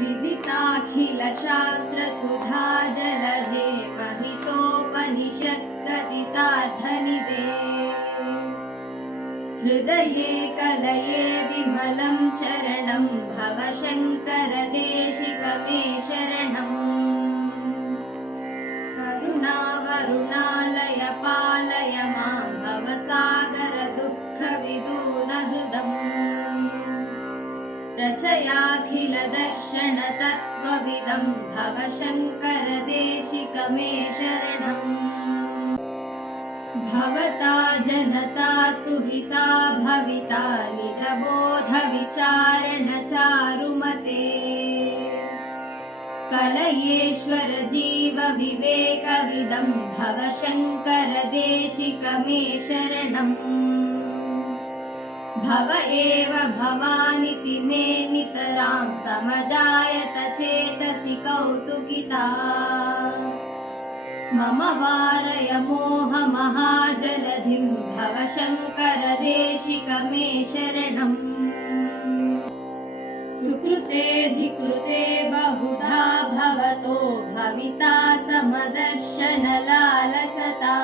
विदिताखिलशास्त्रसुधा जलधे महितोपनिषत्कथितार्थनिधे हृदये कलये विमलं चरणं भवशङ्करदेशिक मे शरणम् करुणावरुणालय पालय मां भवसागर दुःखविदूनहृदम् रचयाखिलदर्शन तत्त्वविदं भवशङ्करदेशिक मे शरणम् भवता जनता सुहिता भविता निजबोधविचारण चारुमते कलयेश्वर जीव विवेकविदं भवशङ्करदेशिक मे शरणम् भव एव भवानिति मे नितरां समजायत चेतसि कौतुकिता मम वारय मोहमहाजलधिं भवशङ्करदेशिक मे शरणम् सुकृतेऽधिकृते बहुधा भवतो भविता समदर्शनलालसता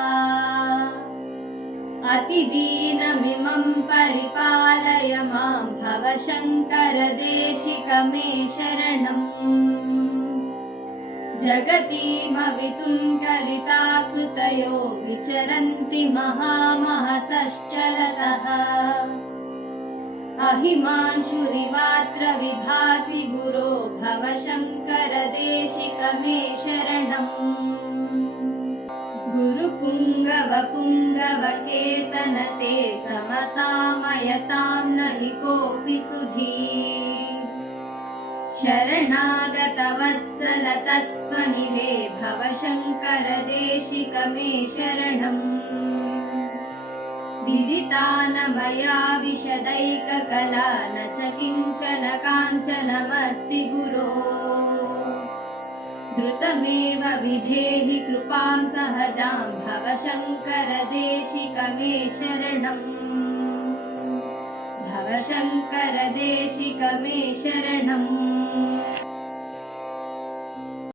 अतिदीनमिमं परिपालय मां भवशङ्करदेशिक मे शरणम् जगतीमवितुङ्कलिता कृतयो विचरन्ति महामहसश्चलतः अहिमांशुरिवात्र विभासि गुरो भवशङ्करदेशिक मे शरणम् गुरुपुङ्गवपुङ्गवकेतनते समतामयतां न हि कोऽपि सुधीः शरणागतवत्सल तत्त्वनिधे भवशङ्करदेशिक मे शरणम् विदिता न मया विशदैककला न च किञ्चन काञ्चनमस्ति गुरो द्रुतमेव विधेहि कृपां सहजां भवशङ्करदेशिक मे शरणम् भवशङ्करदेशिक मे शरणम्।